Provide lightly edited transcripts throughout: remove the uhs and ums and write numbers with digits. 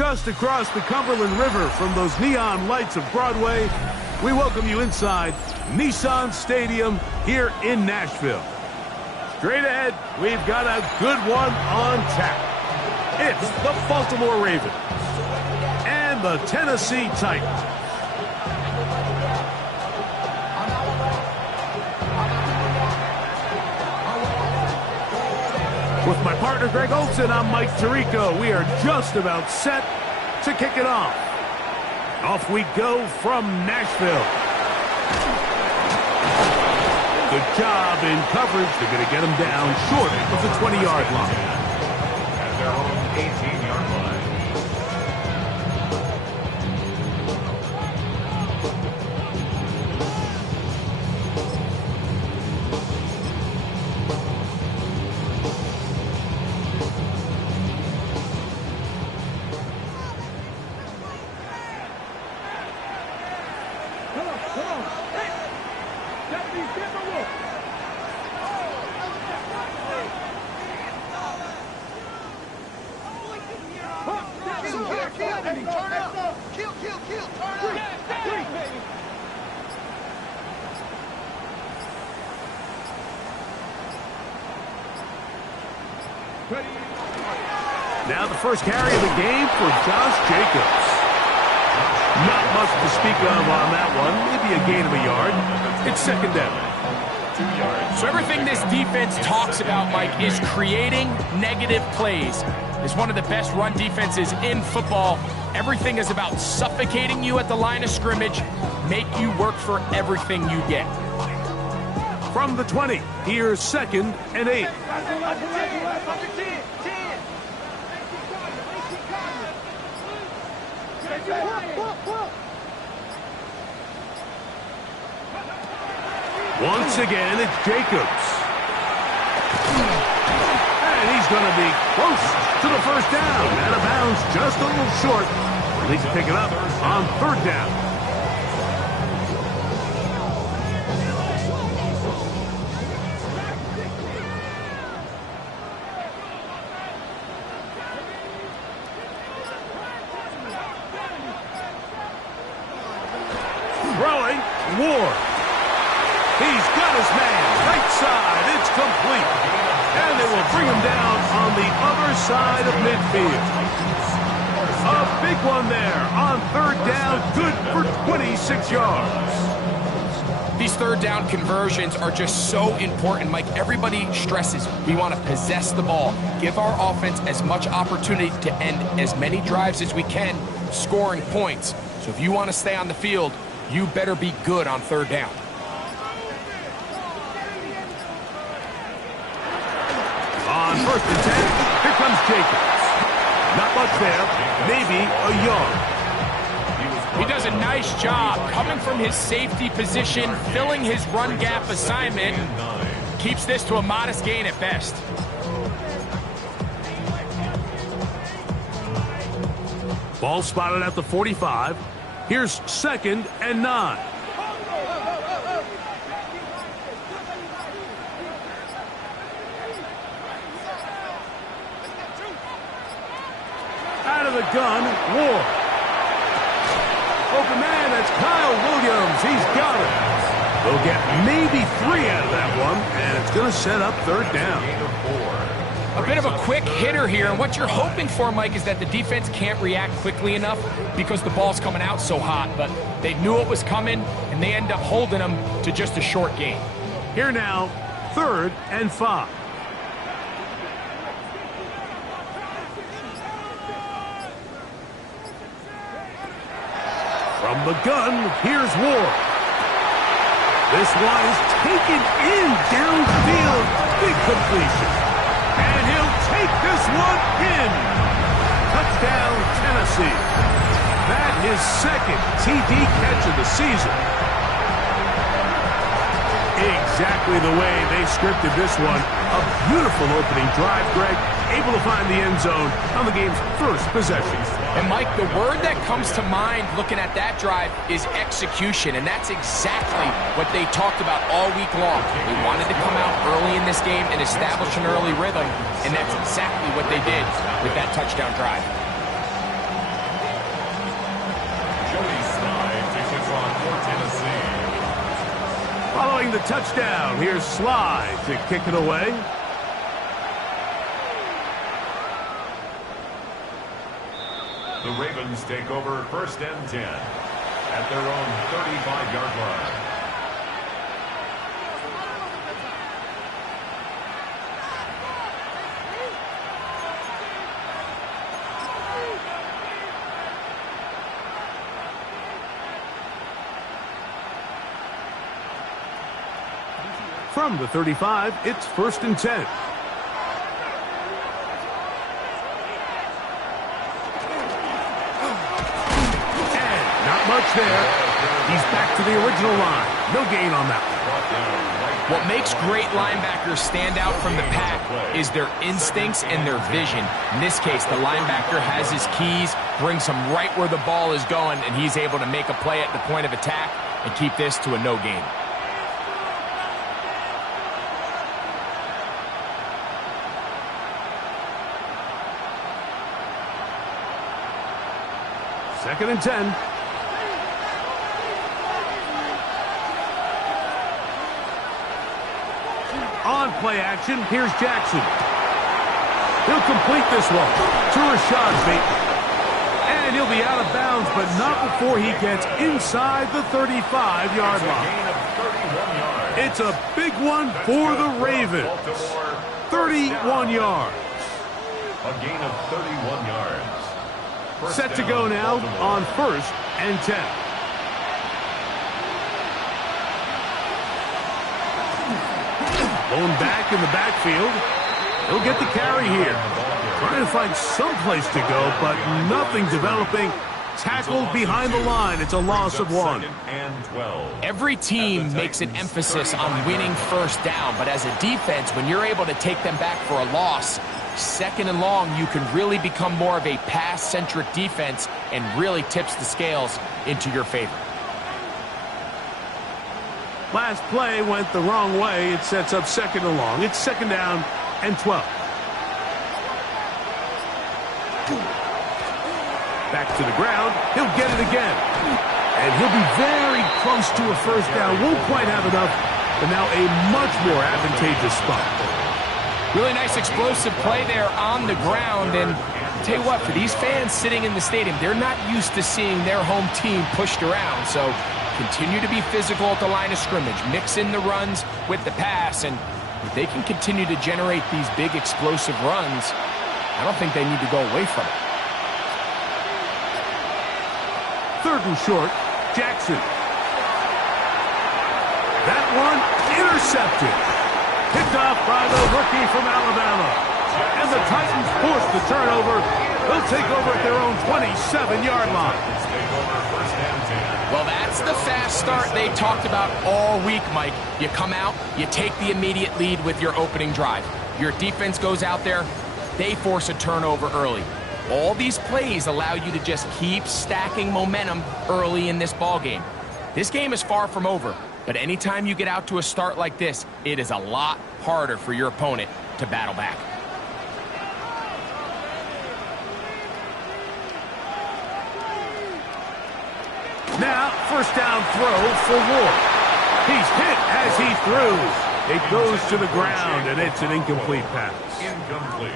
just across the Cumberland River from those neon lights of Broadway, we welcome you inside Nissan Stadium here in Nashville. Straight ahead, we've got a good one on tap. It's the Baltimore Ravens and the Tennessee Titans. With my partner, Greg Olson, I'm Mike Tirico. We are just about set to kick it off. Off we go from Nashville. Good job in coverage. They're going to get him down short of the 20-yard line. At their own 18-yard line. Now the first carry of the game for Josh Jacobs. Not much to speak of on that one. Maybe a gain of a yard. It's second down. 2 yards. So everything this defense talks about, Mike, is creating negative plays. It's one of the best run defenses in football. Everything is about suffocating you at the line of scrimmage, make you work for everything you get. From the 20, here's second and 8. Once again, it's Jacobs. And he's going to be close to the first down. Out of bounds, just a little short. At least pick it up on third down. Throwing, Ward. He's got his man, right side, it's complete. And they will bring him down on the other side of midfield. A big one there on third down, good for 26 yards. These third down conversions are just so important, Mike. Everybody stresses we want to possess the ball, give our offense as much opportunity to end as many drives as we can, scoring points. So if you want to stay on the field, you better be good on third down. On first and 10, here comes Jacobs. Not much there, maybe a yard. He does a nice job coming from his safety position, filling his run gap assignment. Keeps this to a modest gain at best. Ball spotted at the 45. Here's second and 9. Out of the gun, Ward. Open man, that's Kyle Williams. He's got it. They'll get maybe 3 out of that one, and it's going to set up third down. A bit of a quick hitter here, and what you're hoping for, Mike, is that the defense can't react quickly enough because the ball's coming out so hot, but they knew it was coming, and they end up holding them to just a short gain. Here now, third and 5. From the gun, here's Ward. This one is taken in downfield. Big completion. And he'll take this one in. Touchdown, Tennessee. That is second TD catch of the season. Exactly the way they scripted this one. A beautiful opening drive, Greg. Able to find the end zone on the game's first possession. And, Mike, the word that comes to mind looking at that drive is execution, and that's exactly what they talked about all week long. They wanted to come out early in this game and establish an early rhythm, and that's exactly what they did with that touchdown drive. throwing the touchdown. Here's Sly to kick it away. The Ravens take over 1st and 10 at their own 35-yard line. From the 35, it's 1st and 10. And not much there. He's back to the original line. No gain on that one. What makes great linebackers stand out from the pack is their instincts and their vision. In this case, the linebacker has his keys, brings him right where the ball is going, and he's able to make a play at the point of attack and keep this to a no gain. Second and 10. On play action, here's Jackson. He'll complete this one to Rashad Bateman. And he'll be out of bounds, but not before he gets inside the 35-yard line. It's a big one for the Ravens. 31 yards. A gain of 31 yards. Set to go now on 1st and 10. Going back in the backfield. He'll get the carry here. Trying to find some place to go, but nothing developing. Tackled behind the line. It's a loss of 1. Every team makes an emphasis on winning first down, but as a defense, when you're able to take them back for a loss, 2nd and long, you can really become more of a pass-centric defense and really tips the scales into your favor. Last play went the wrong way. It sets up 2nd and long. It's 2nd down and 12. Back to the ground. He'll get it again. And he'll be very close to a first down. Won't quite have enough, but now a much more advantageous spot. Really nice explosive play there on the ground. And I'll tell you what, for these fans sitting in the stadium, they're not used to seeing their home team pushed around. So continue to be physical at the line of scrimmage. Mix in the runs with the pass. And if they can continue to generate these big explosive runs, I don't think they need to go away from it. 3rd and short, Jackson. That one intercepted. Picked off by the rookie from Alabama. And the Titans force the turnover. They'll take over at their own 27-yard line. Well, that's the fast start they talked about all week, Mike. You come out, you take the immediate lead with your opening drive. Your defense goes out there, they force a turnover early. All these plays allow you to just keep stacking momentum early in this ball game. This game is far from over, but anytime you get out to a start like this, it is a lot harder for your opponent to battle back. Now, first down throw for Ward. He's hit as he throws. It goes to the ground, and it's an incomplete pass. Incomplete.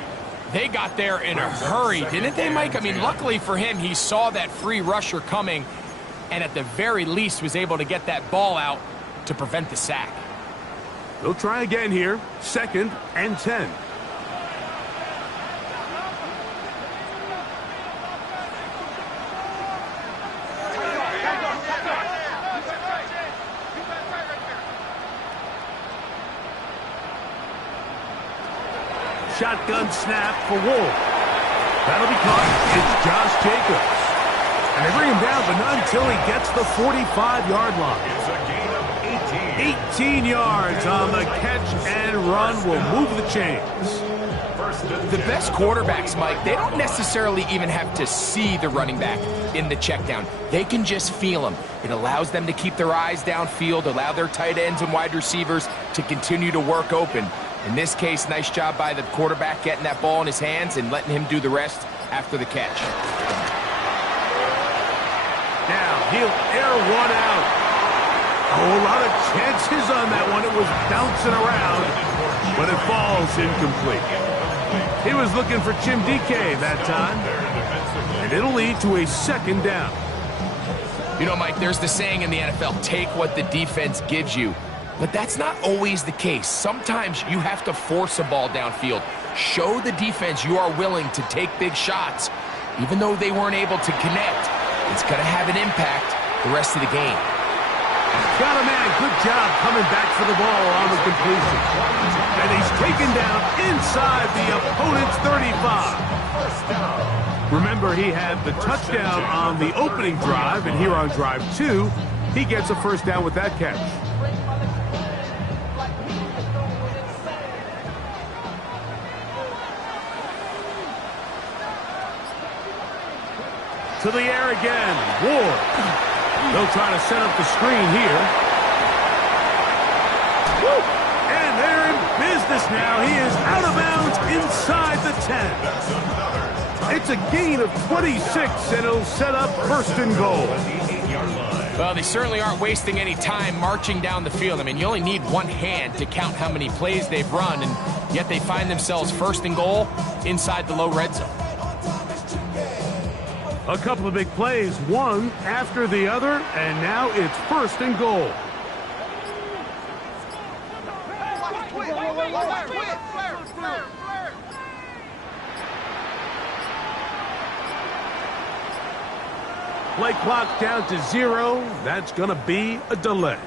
They got there in a hurry, didn't they, Mike? I mean, luckily for him, he saw that free rusher coming and at the very least was able to get that ball out to prevent the sack. They'll try again here. 2nd and 10. Shotgun snap for Wolf. That'll be caught. It's Josh Jacobs. And they bring him down, but not until he gets the 45-yard line. It's a gain of 18. 18 yards on the catch and run will move the chains. The best quarterbacks, Mike, they don't necessarily even have to see the running back in the check down. They can just feel him. It allows them to keep their eyes downfield, allow their tight ends and wide receivers to continue to work open. In this case, nice job by the quarterback getting that ball in his hands and letting him do the rest after the catch. Now he'll air one out. Oh, a lot of chances on that one. It was bouncing around, but it falls incomplete. He was looking for Jim DK that time, and it'll lead to a second down. You know, Mike, there's the saying in the NFL, take what the defense gives you. But that's not always the case. Sometimes you have to force a ball downfield. Show the defense you are willing to take big shots. Even though they weren't able to connect, it's going to have an impact the rest of the game. Got a man. Good job coming back for the ball on the completion. And he's taken down inside the opponent's 35. Remember, he had the touchdown on the opening drive, and here on drive 2, he gets a first down with that catch. To the air again. Ward. They'll try to set up the screen here. Woo! And they're in business now. He is out of bounds inside the 10. It's a gain of 26, and it'll set up first and goal. Well, they certainly aren't wasting any time marching down the field. I mean, you only need one hand to count how many plays they've run, and yet they find themselves first and goal inside the low red zone. A couple of big plays, one after the other, and now it's first and goal. Play clock down to 0. That's going to be a delay.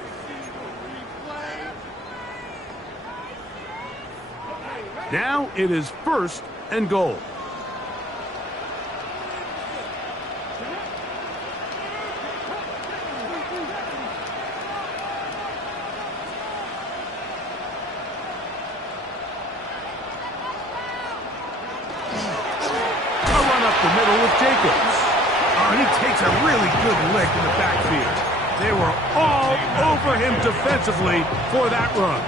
Now it is first and goal. A run up the middle with Jacobs. Oh, and he takes a really good lick in the backfield. They were all over him defensively for that run.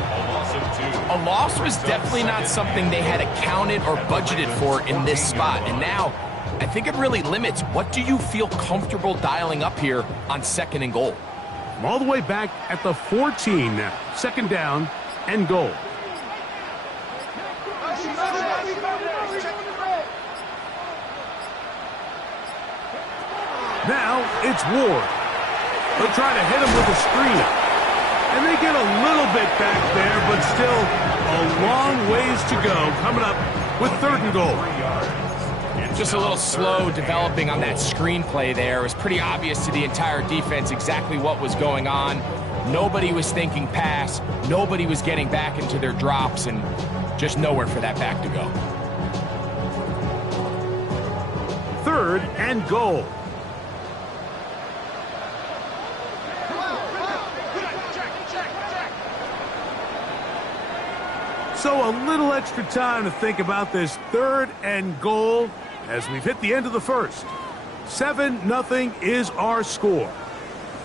A loss was definitely not something they had accounted or budgeted for in this spot. And now, I think it really limits what do you feel comfortable dialing up here on second and goal. All the way back at the 14 now. Second down and goal. Now it's Ward. They'll try to hit him with a screen. And they get a little bit back there, but still a long ways to go. Coming up with third and goal. Just a little slow developing on that screenplay there. It was pretty obvious to the entire defense exactly what was going on. Nobody was thinking pass. Nobody was getting back into their drops, and just nowhere for that back to go. Third and goal. So a little extra time to think about this third and goal as we've hit the end of the first. 7-0 is our score.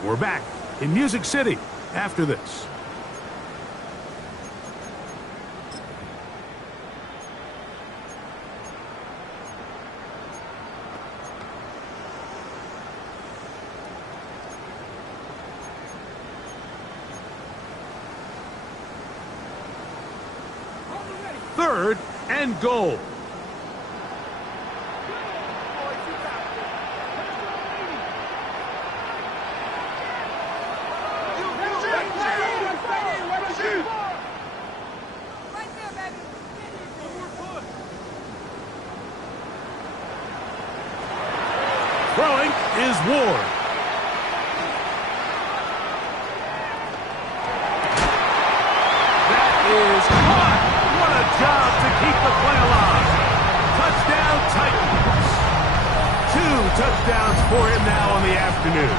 We're back in Music City after this. Third and goal. Throwing is Ward. That is caught. What a job to keep the play alive. Touchdown Titans. 2 touchdowns for him now on the afternoon.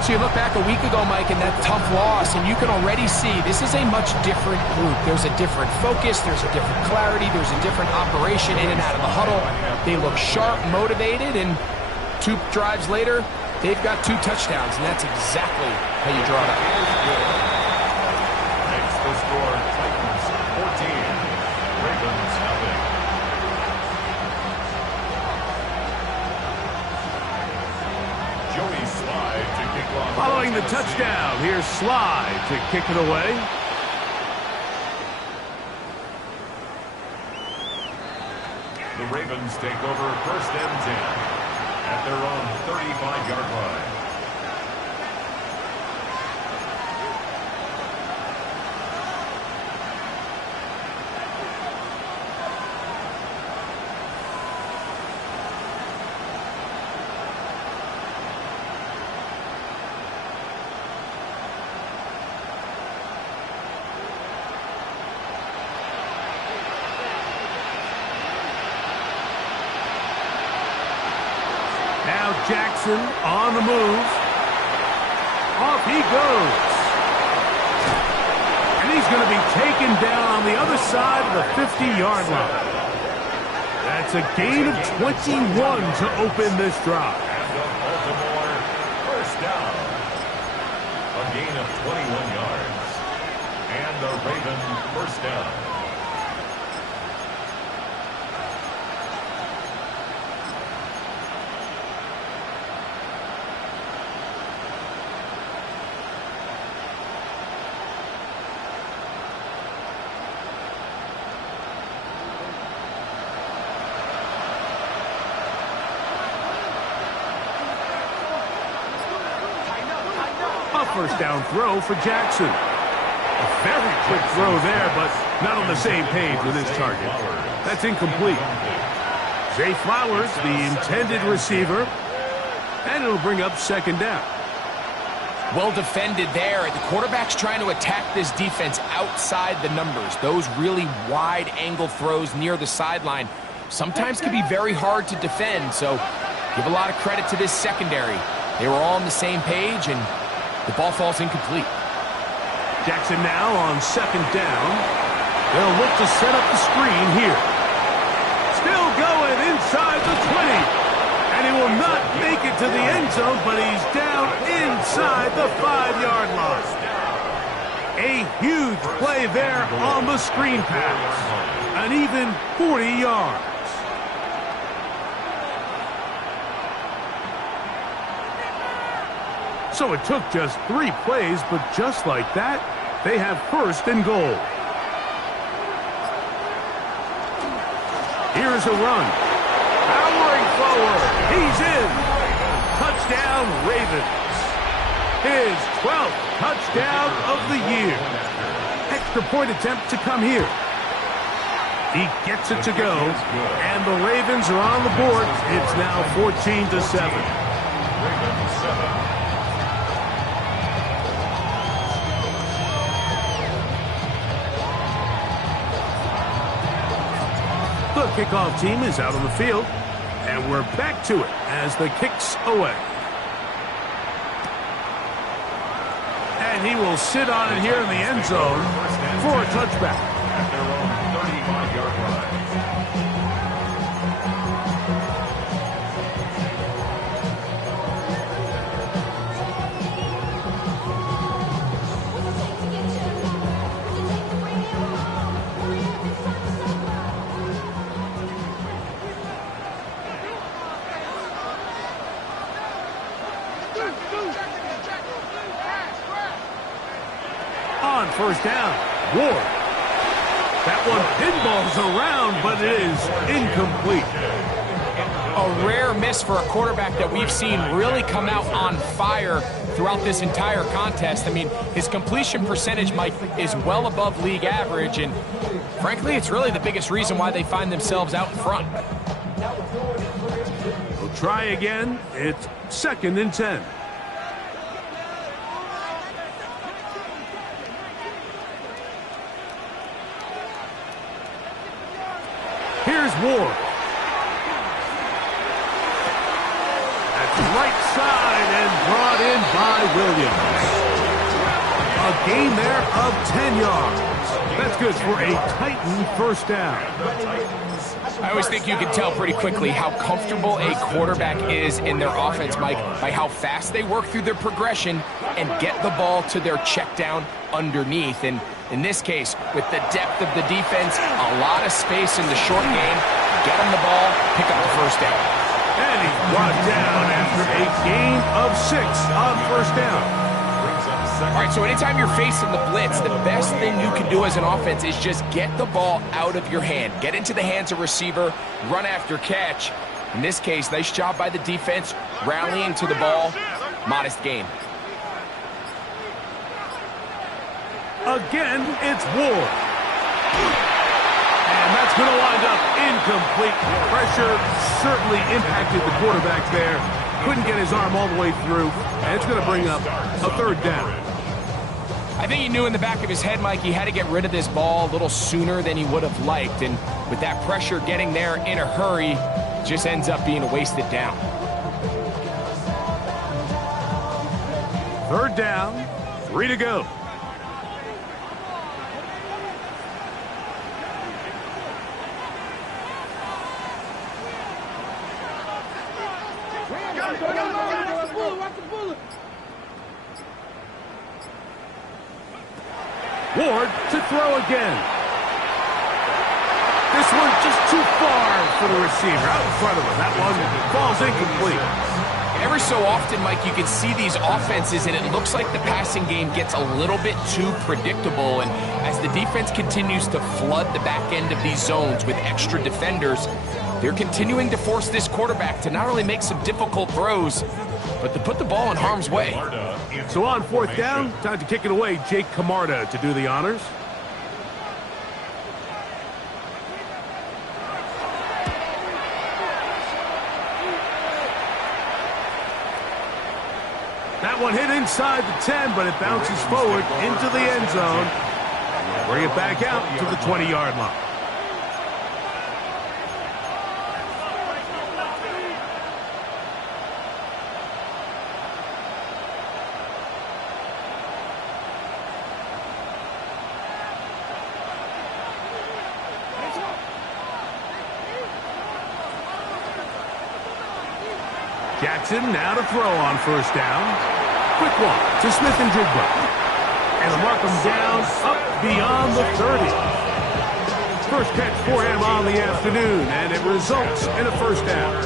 So you look back a week ago, Mike, in that tough loss, and you can already see this is a much different group. There's a different focus, there's a different clarity, there's a different operation in and out of the huddle. They look sharp, motivated, and 2 drives later, they've got 2 touchdowns, and that's exactly how you draw it up. Makes the score Titans 14, Ravens nothing. Joey Slide to kick off. the touchdown. Here's Sly to kick it away. The Ravens take over first and 10 at their own 35-yard line. Now Jackson on the move. Off he goes. And he's going to be taken down on the other side of the 50-yard line. That's a gain of 21 to open this drive. And the Baltimore first down. A gain of 21 yards. And the Raven first down. A first down throw for Jackson. A very quick throw there, but not on the same page with his target. That's incomplete. Zay Flowers, the intended receiver, and it'll bring up second down. Well defended there. The quarterback's trying to attack this defense outside the numbers. Those really wide angle throws near the sideline sometimes can be very hard to defend, so give a lot of credit to this secondary. They were all on the same page, and the ball falls incomplete. Jackson now on second down. They'll look to set up the screen here. Still going inside the 20. And he will not make it to the end zone, but he's down inside the 5-yard line. A huge play there on the screen pass. An even 40 yards. So it took just 3 plays, but just like that, they have first and goal. Here's a run. Powering forward. He's in. Touchdown, Ravens. His 12th touchdown of the year. Extra point attempt to come here. He gets it to go, and the Ravens are on the board. It's now 14-7. Ravens 7. The kickoff team is out on the field, and we're back to it as the kick's away. And he will sit on it here in the end zone for a touchback. At their own 35-yard line. On first down, Ward. That one pinballs around, but it is incomplete. A rare miss for a quarterback that we've seen really come out on fire throughout this entire contest. I mean, his completion percentage, Mike, is well above league average, and frankly, it's really the biggest reason why they find themselves out in front. We'll try again. It's second and 10. Here's Ward. That's right side and brought in by Williams. A gain there of 10 yards. That's good for a Titan first down. I always think you can tell pretty quickly how comfortable a quarterback is in their offense, Mike, by how fast they work through their progression and get the ball to their check down underneath. And in this case, with the depth of the defense, a lot of space in the short game, get him the ball, pick up the first down. And he's brought down after a gain of 6 on first down. All right, so anytime you're facing the blitz, the best thing you can do as an offense is just get the ball out of your hand. Get into the hands of receiver, run after catch. In this case, nice job by the defense, rallying to the ball. Modest gain. Again, it's Ward. And that's going to wind up incomplete. Pressure certainly impacted the quarterback there. Couldn't get his arm all the way through. And it's going to bring up a third down. I think he knew in the back of his head, Mike, he had to get rid of this ball a little sooner than he would have liked. And with that pressure getting there in a hurry, just ends up being a wasted down. Third down, 3 to go. Ward to throw again. This one just too far for the receiver. Out in front of him. That one falls incomplete. Every so often, Mike, you can see these offenses, and it looks like the passing game gets a little bit too predictable. And as the defense continues to flood the back end of these zones with extra defenders, they're continuing to force this quarterback to not only make some difficult throws, but to put the ball in harm's way. So on fourth down, time to kick it away. Jake Camarda to do the honors. That one hit inside the 10, but it bounces forward into the end zone. Bring it back out to the 20-yard line. Jackson now to throw on first down. Quick one to Smith and Jigba. And to mark him down up beyond the 30. First catch for him on the afternoon, and it results in a first down.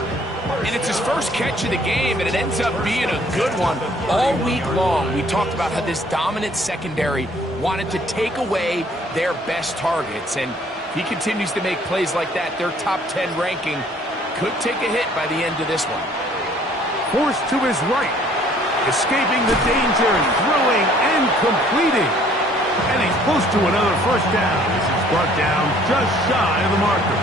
And it's his first catch of the game, and it ends up being a good one. All week long, we talked about how this dominant secondary wanted to take away their best targets. And if he continues to make plays like that, their top 10 ranking could take a hit by the end of this one. Forced to his right, escaping the danger, throwing and completing. And he's close to another first down. This is brought down just shy of the marker.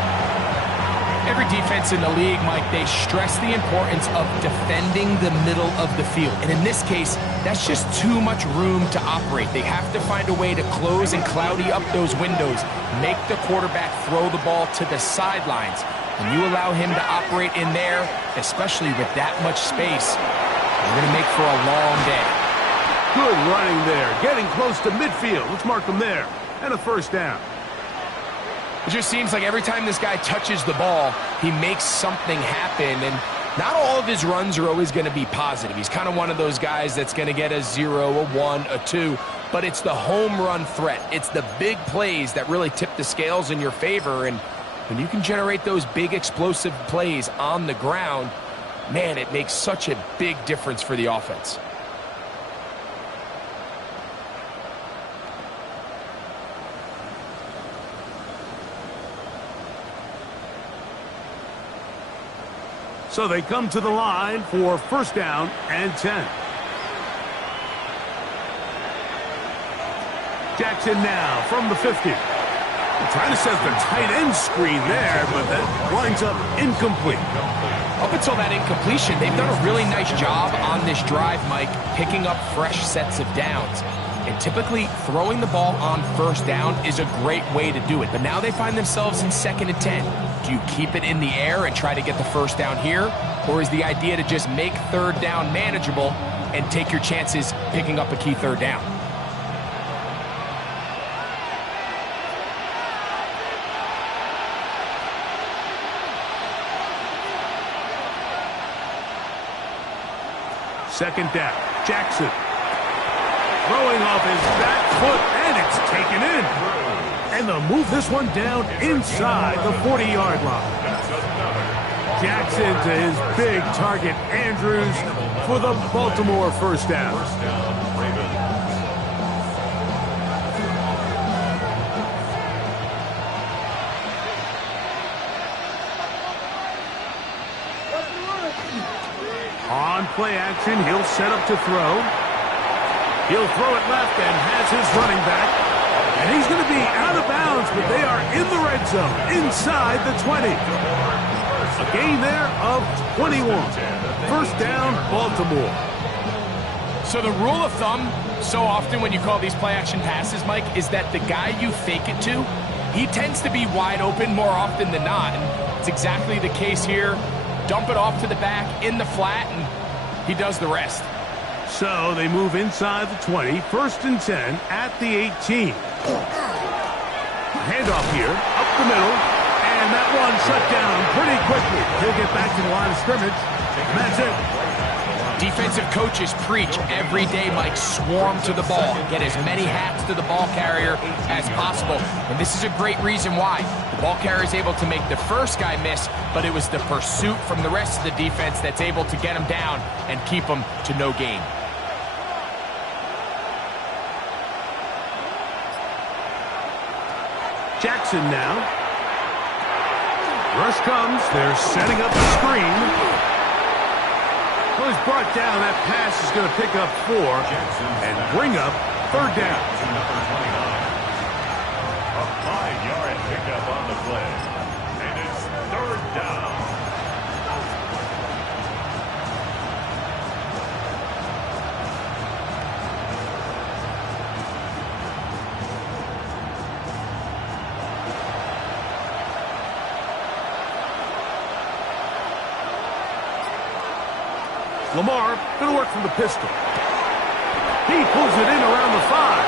Every defense in the league, Mike, they stress the importance of defending the middle of the field. And in this case, that's just too much room to operate. They have to find a way to close and cloudy up those windows, make the quarterback throw the ball to the sidelines. When you allow him to operate in there, especially with that much space, you're going to make for a long day. Good running there, getting close to midfield. Let's mark him there. And a first down. It just seems like every time this guy touches the ball, he makes something happen. And not all of his runs are always going to be positive. He's kind of one of those guys that's going to get a 0, a 1, a 2. But it's the home run threat. It's the big plays that really tip the scales in your favor. And when you can generate those big explosive plays on the ground, man, it makes such a big difference for the offense. So they come to the line for first down and 10. Jackson now from the 50. Trying to set the tight end screen there, but that winds up incomplete. Up until that incompletion, they've done a really nice job on this drive, Mike, picking up fresh sets of downs. And typically, throwing the ball on first down is a great way to do it. But now they find themselves in 2nd and 10. Do you keep it in the air and try to get the first down here? Or is the idea to just make third down manageable and take your chances picking up a key third down? Second down, Jackson. Throwing off his back foot, and it's taken in. And they'll move this one down inside the 40-yard line. Jackson to his big target, Andrews, for the Baltimore first down. play action. He'll set up to throw. He'll throw it left and has his running back. And he's going to be out of bounds, but they are in the red zone, inside the 20. A gain there of 21. First down, Baltimore. So the rule of thumb, so often when you call these play-action passes, Mike, is that the guy you fake it to, he tends to be wide open more often than not. And it's exactly the case here. Dump it off to the back in the flat, and he does the rest. So they move inside the 20, first and 10 at the 18. Handoff here, up the middle, and that one shut down pretty quickly. He'll get back to the line of scrimmage, and that's it. Defensive coaches preach every day, Mike, swarm to the ball. Get as many hats to the ball carrier as possible. And this is a great reason why. The ball carrier is able to make the first guy miss, but it was the pursuit from the rest of the defense that's able to get him down and keep him to no gain. Jackson now. Rush comes. They're setting up a screen. Well, he's brought down. That pass is going to pick up 4 and bring up third down. A 5-yard pickup on the play. And it's third down. Lamar going to work from the pistol. He pulls it in around the 5.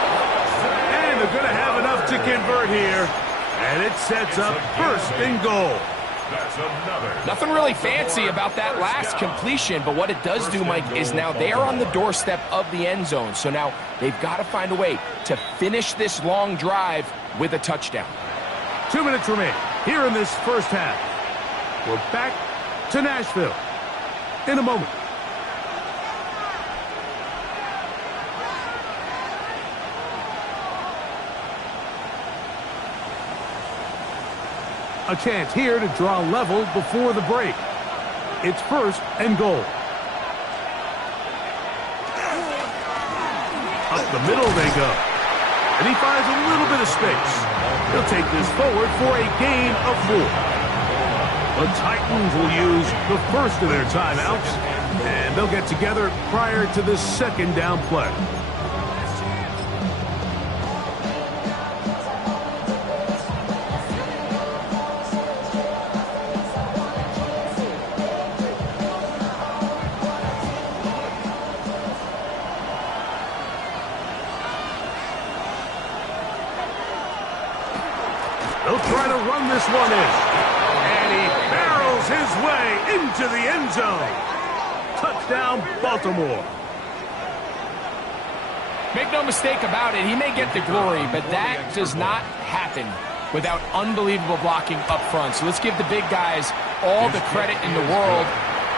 And they're going to have enough to convert here. And it sets up first and goal. That's another. Nothing really fancy about that last completion, but what it does do, Mike, is now they are on the doorstep of the end zone. So now they've got to find a way to finish this long drive with a touchdown. 2 minutes remain here in this first half. We're back to Nashville in a moment. A chance here to draw level before the break. It's first and goal. Up the middle they go. And he finds a little bit of space. He'll take this forward for a gain of 4. The Titans will use the first of their timeouts, and they'll get together prior to this second down play. They'll try to run this one in. And he barrels his way into the end zone. Touchdown, Baltimore. Make no mistake about it, he may get the glory, but that does not happen without unbelievable blocking up front. So let's give the big guys all the credit in the world.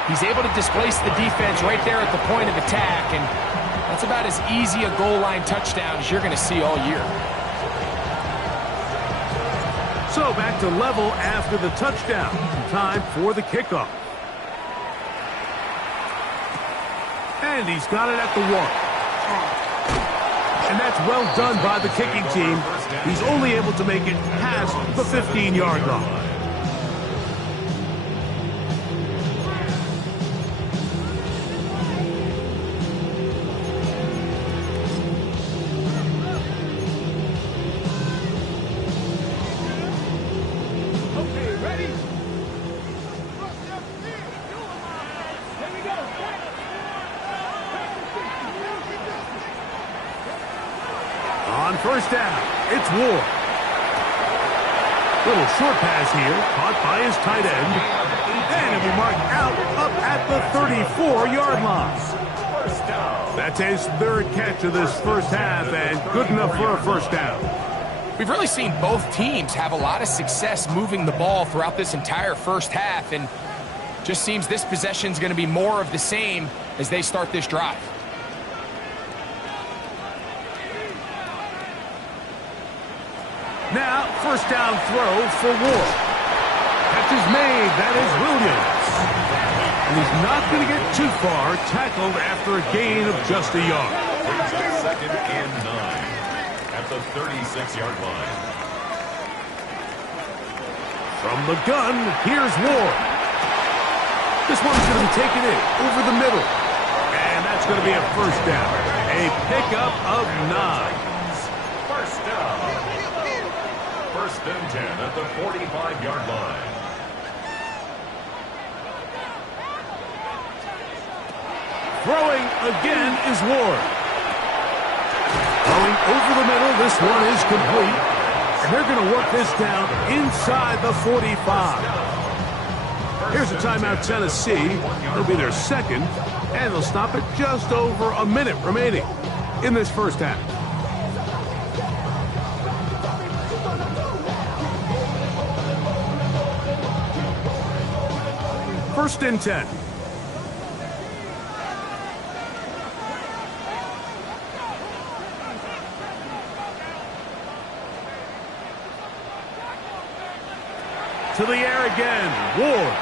He's able to displace the defense right there at the point of attack, and that's about as easy a goal line touchdown as you're going to see all year. So back to level after the touchdown. Time for the kickoff. And he's got it at the 1. And that's well done by the kicking team. He's only able to make it past the 15-yard line. On first down, it's Ward. Little short pass here, caught by his tight end. And it'll be marked out up at the 34-yard line. That's his third catch of this first half, and good enough for a first down. We've really seen both teams have a lot of success moving the ball throughout this entire first half, and just seems this possession is going to be more of the same as they start this drive. Now, first down throw for Ward. Catch is made. That is Williams. And he's not going to get too far, tackled after a gain of just a yard. Brings up 2nd and 9 at the 36-yard line. From the gun, here's Ward. This one's going to be taken in over the middle. And that's going to be a first down. A pickup of 9. First down. 1st and 10 at the 45-yard line. Throwing again is Ward. Going over the middle, this one is complete. And they're going to work this down inside the 45. Here's a timeout, Tennessee. It'll be their second, and they'll stop it just over a minute remaining in this first half. First and 10. To the air again, Ward.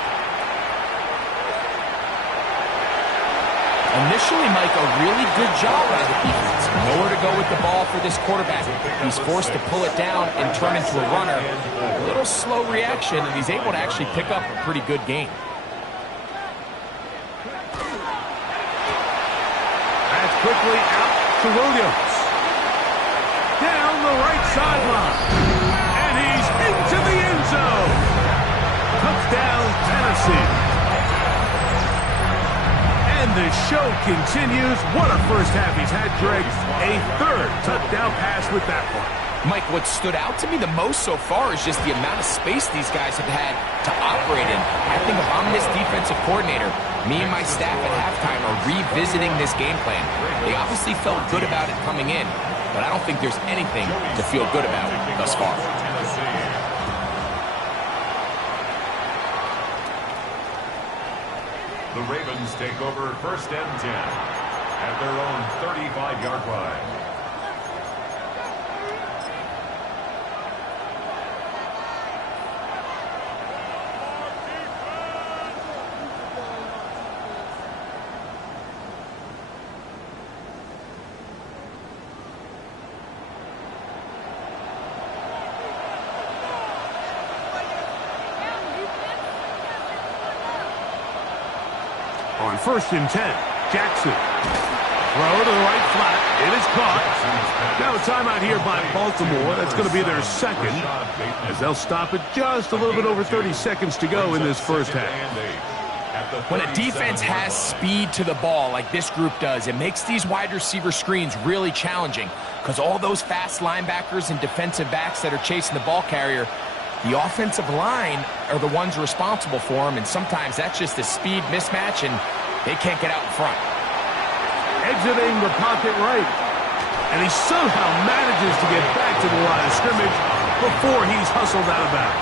Initially, Mike, a really good job by the defense. Nowhere to go with the ball for this quarterback. He's forced to pull it down and turn into a runner. A little slow reaction, and he's able to actually pick up a pretty good gain. That's quickly out to Williams. Down the right sideline. And he's into the end zone. Touchdown, Tennessee. And the show continues. What a first half he's had, Greg. A 3rd touchdown pass with that one. Mike, what stood out to me the most so far is just the amount of space these guys have had to operate in. I think if I'm this defensive coordinator, me and my staff at halftime are revisiting this game plan. They obviously felt good about it coming in, but I don't think there's anything to feel good about thus far. The Ravens take over 1st and 10 at their own 35-yard line. On 1st and 10, Jackson. Throw to the right flat. It is caught. Now a timeout here by Baltimore. That's going to be their second, as they'll stop it just a little bit over 30 seconds to go in this first half. When a defense has speed to the ball like this group does, it makes these wide receiver screens really challenging because all those fast linebackers and defensive backs that are chasing the ball carrier, the offensive line are the ones responsible for them, and sometimes that's just a speed mismatch, and they can't get out in front. Exiting the pocket right. And he somehow manages to get back to the line of scrimmage before he's hustled out of bounds.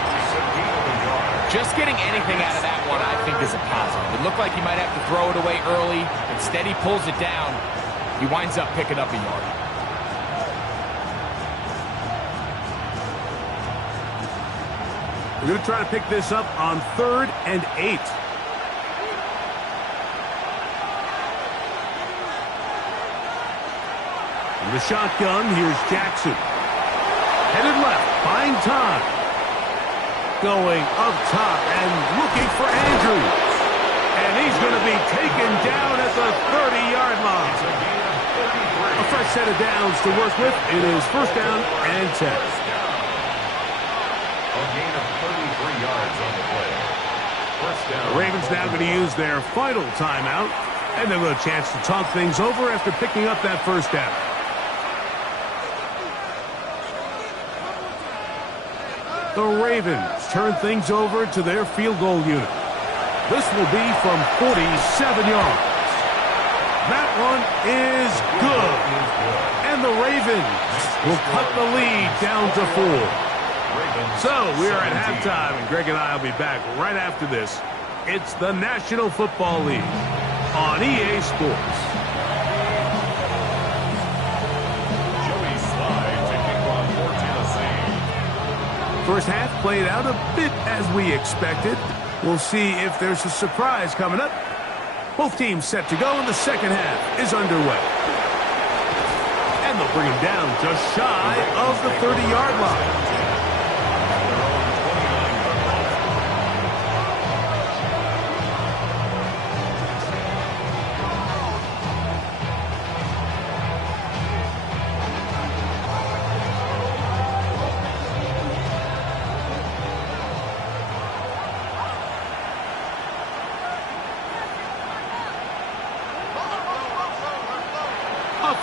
Just getting anything out of that one, I think, is a positive. It looked like he might have to throw it away early. Instead, he pulls it down. He winds up picking up a yard. We're going to try to pick this up on 3rd and 8. In the shotgun, here's Jackson. Headed left, buying time. Going up top and looking for Andrews. And he's going to be taken down at the 30-yard line. A fresh set of downs to work with. It is 1st down and 10. A gain of 33 yards on the play. First down. The Ravens now going to use their final timeout, and they'll get a chance to talk things over after picking up that first down. The Ravens turn things over to their field goal unit. This will be from 47 yards. That one is good. And the Ravens will cut the lead down to 4. So, we are at halftime, and Greg and I will be back right after this. It's the National Football League on EA Sports. First half played out a bit as we expected. We'll see if there's a surprise coming up Both teams set to go, and the second half is underway. And they'll bring him down just shy of the 30-yard line.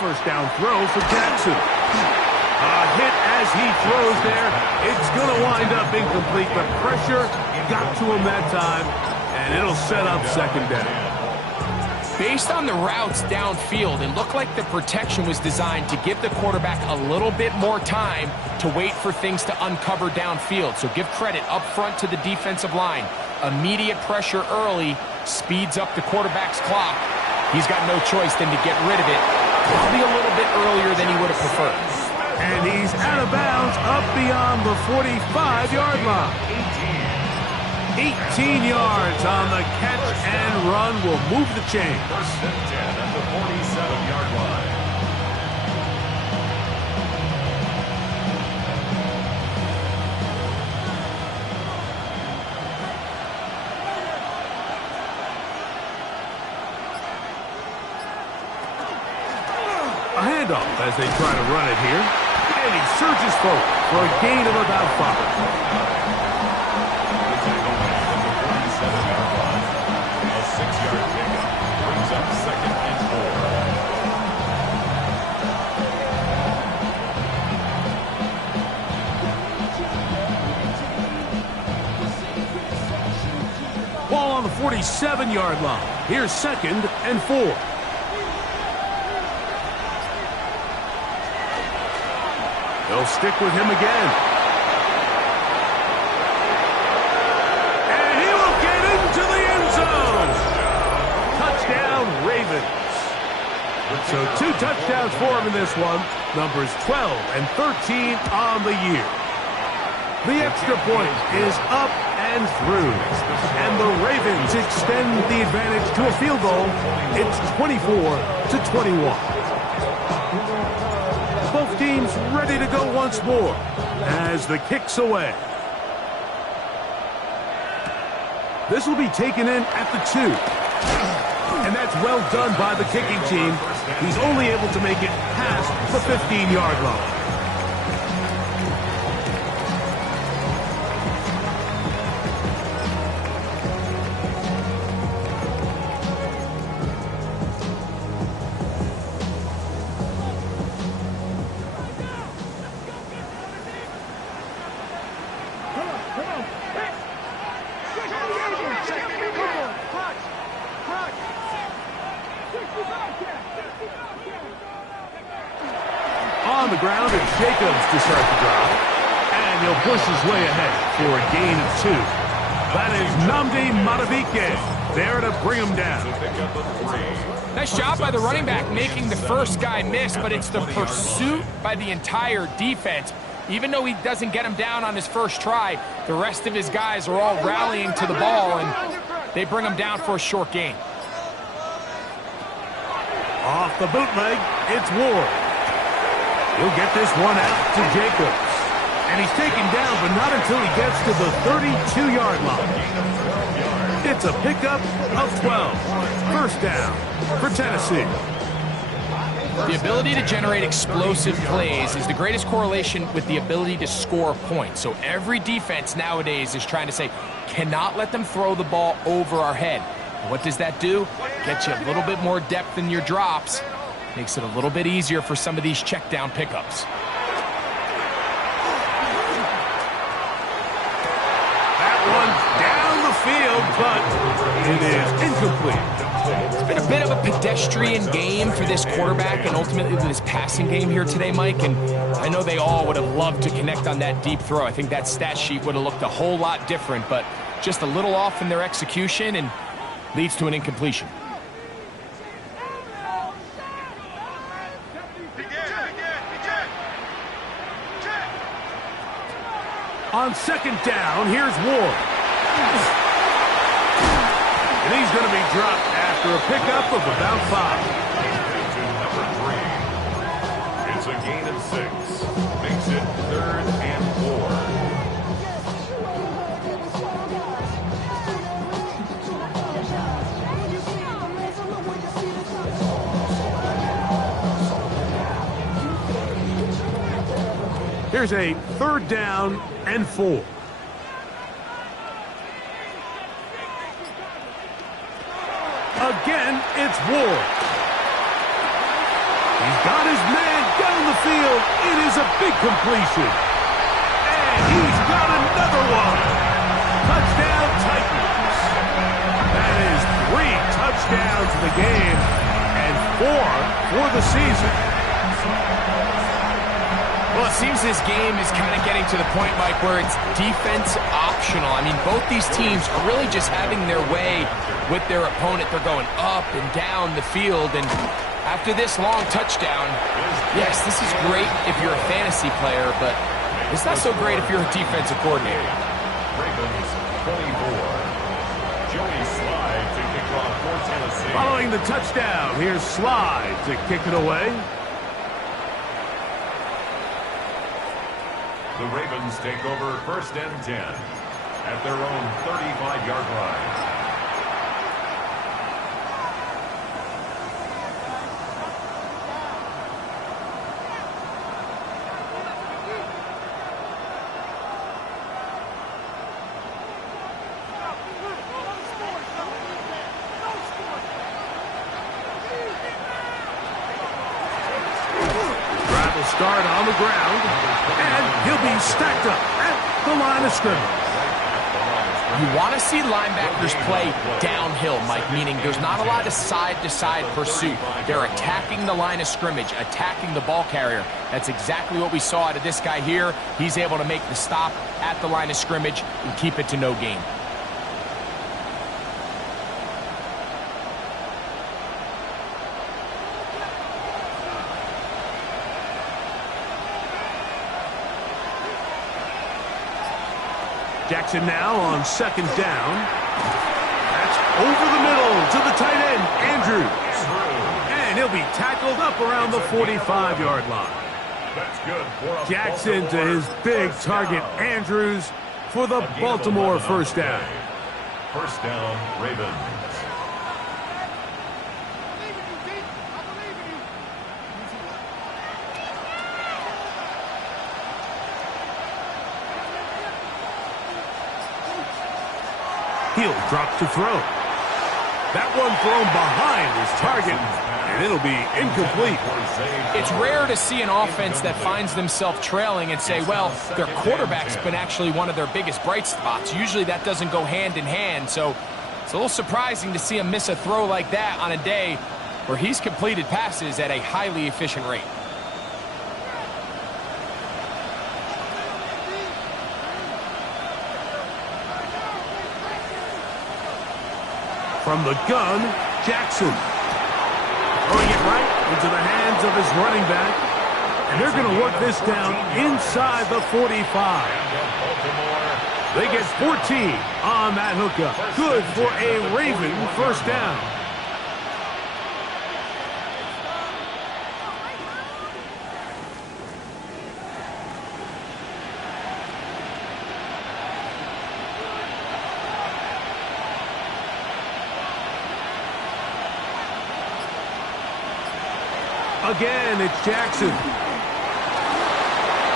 First down throw for Jackson. A hit as he throws there. It's going to wind up incomplete, but pressure got to him that time, and it'll set up second down. Based on the routes downfield, it looked like the protection was designed to give the quarterback a little bit more time to wait for things to uncover downfield. So give credit up front to the defensive line. Immediate pressure early speeds up the quarterback's clock. He's got no choice than to get rid of it. Probably a little bit earlier than he would have preferred. And he's out of bounds up beyond the 45-yard line. 18 yards on the catch and run will move the chain. First and 10 at the 47-yard line. A handoff as they try to run it here. And he surges forward for a gain of about 5. The tackle man at the 47-yard line. A 6-yard pickup brings up second and 4. Ball on the 47-yard line. Here's second and 4. They'll stick with him again. And he will get into the end zone. Touchdown, Ravens. So 2 touchdowns for him in this one. Numbers 12 and 13 on the year. The extra point is up and through. And the Ravens extend the advantage to a field goal. It's 24-21. Both teams ready to go once more as the kick's away. This will be taken in at the 2. And that's well done by the kicking team. He's only able to make it past the 15-yard line. On the ground, it's Jacobs to start the drive. And he'll push his way ahead for a gain of 2. That is Nnamdi Madubuike there to bring him down. Nice job by the running back making the first guy miss, but it's the pursuit by the entire defense. Even though he doesn't get him down on his first try, the rest of his guys are all rallying to the ball, and they bring him down for a short gain. Off the bootleg, it's Ward. He'll get this one out to Jacobs. And he's taken down, but not until he gets to the 32-yard line. It's a pickup of 12. First down for Tennessee. The ability to generate explosive plays is the greatest correlation with the ability to score points. So every defense nowadays is trying to say, cannot let them throw the ball over our head. What does that do? Get you a little bit more depth in your drops. Makes it a little bit easier for some of these check down pickups. That one's down the field, but it is incomplete. It's been a bit of a pedestrian game for this quarterback and ultimately this passing game here today, Mike. And I know they all would have loved to connect on that deep throw. I think that stat sheet would have looked a whole lot different, but just a little off in their execution and leads to an incompletion. On second down, here's Ward. And he's going to be dropped after a pickup of about 5. To number 3. It's a gain of 6. Makes it 3rd and 4. Here's a 3rd down and 4. Again, it's Ward. He's got his man down the field. It is a big completion. And he's got another one. Touchdown Titans. That is 3 touchdowns in the game and 4 for the season. Well, it seems this game is kind of getting to the point, Mike, where it's defense optional. I mean, both these teams are really just having their way with their opponent. They're going up and down the field, and after this long touchdown, yes, this is great if you're a fantasy player, but it's not so great if you're a defensive coordinator. Ravens 24. Joey Slide to kick off for Tennessee. Following the touchdown, here's Slide to kick it away. The Ravens take over 1st and 10 at their own 35-yard line. Drive will start on the ground, and he'll be stacked up at the line of scrimmage. You want to see linebackers play downhill, Mike, meaning there's not a lot of side-to-side pursuit. They're attacking the line of scrimmage, attacking the ball carrier. That's exactly what we saw out of this guy here. He's able to make the stop at the line of scrimmage and keep it to no gain. Jackson now on 2nd down. That's over the middle to the tight end, Andrews. And he'll be tackled up around the 45-yard line. That's good for Jackson to his big target, Andrews, for the Baltimore 1st down. 1st down, Ravens. He'll drop to throw. That one thrown behind his target, and it'll be incomplete. It's rare to see an offense that finds themselves trailing and say, well, their quarterback's been actually one of their biggest bright spots. Usually that doesn't go hand in hand, so it's a little surprising to see him miss a throw like that on a day where he's completed passes at a highly efficient rate. From the gun, Jackson. Throwing it right into the hands of his running back. And they're going to work this down inside the 45. They get 14 on that hookup. Good for a Raven 1st down. Again, it's Jackson.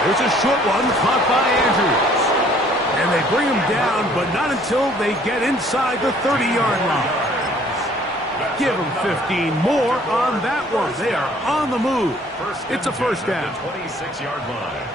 There's a short one caught by Andrews. And they bring him down, but not until they get inside the 30-yard line. Give them 15 more on that one. They are on the move. It's a 1st down. 26-yard line.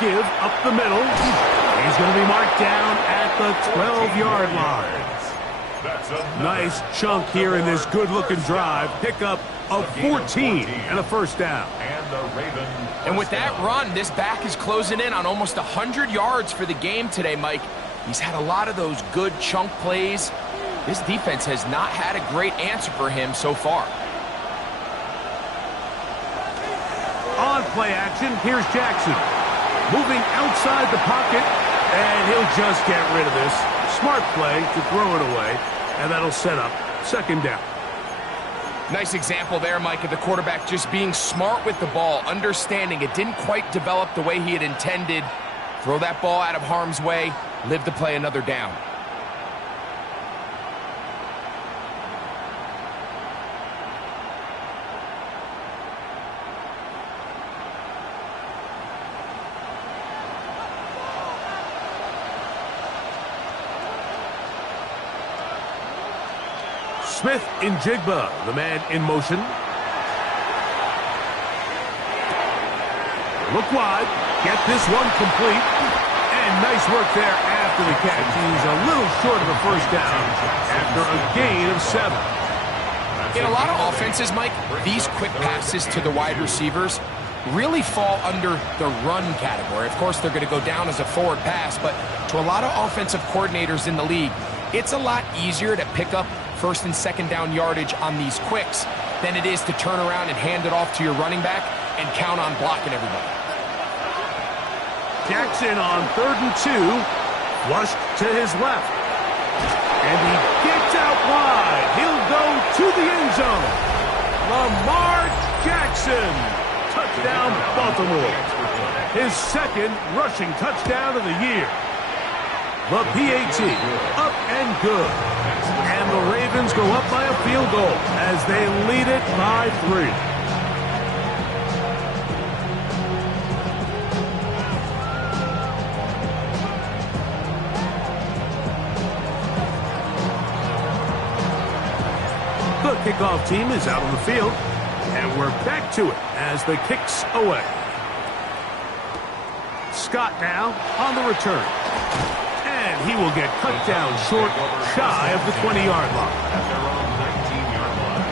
Give up the middle. He's going to be marked down at the 12-yard line. Nice chunk here in this good-looking drive. Pickup of 14 and a 1st down. And with that run, this back is closing in on almost 100 yards for the game today, Mike. He's had a lot of those good chunk plays. This defense has not had a great answer for him so far. On play action, here's Jackson. Moving outside the pocket, and he'll just get rid of this. Smart play to throw it away, and that'll set up second down. Nice example there, Mike, of the quarterback just being smart with the ball, understanding it didn't quite develop the way he had intended. Throw that ball out of harm's way, live to play another down. Smith in Jigba, the man in motion. Look wide, get this one complete, and nice work there after the catch. He's a little short of a first down after a gain of 7. In a lot of offenses, Mike, these quick passes to the wide receivers really fall under the run category. Of course, they're going to go down as a forward pass, but to a lot of offensive coordinators in the league, it's a lot easier to pick up first and second down yardage on these quicks than it is to turn around and hand it off to your running back and count on blocking everybody. Jackson on 3rd and 2, flushed to his left. And he gets out wide. He'll go to the end zone. Lamar Jackson. Touchdown, Baltimore. His second rushing touchdown of the year. The PAT, up and good. And the Ravens go up by a field goal as they lead it by 3. The kickoff team is out on the field, and we're back to it as the kick's away. Scott now on the return. And he will get cut down short, shy of the 20-yard line. At their own 19-yard line.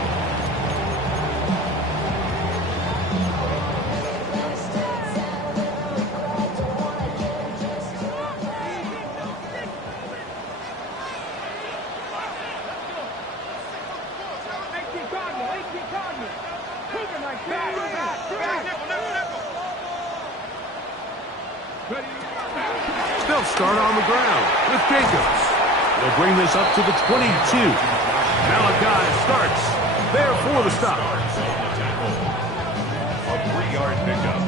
They'll start on the ground with Jacobs. They'll bring this up to the 22. Malachi starts there for the stop. A 3-yard pickup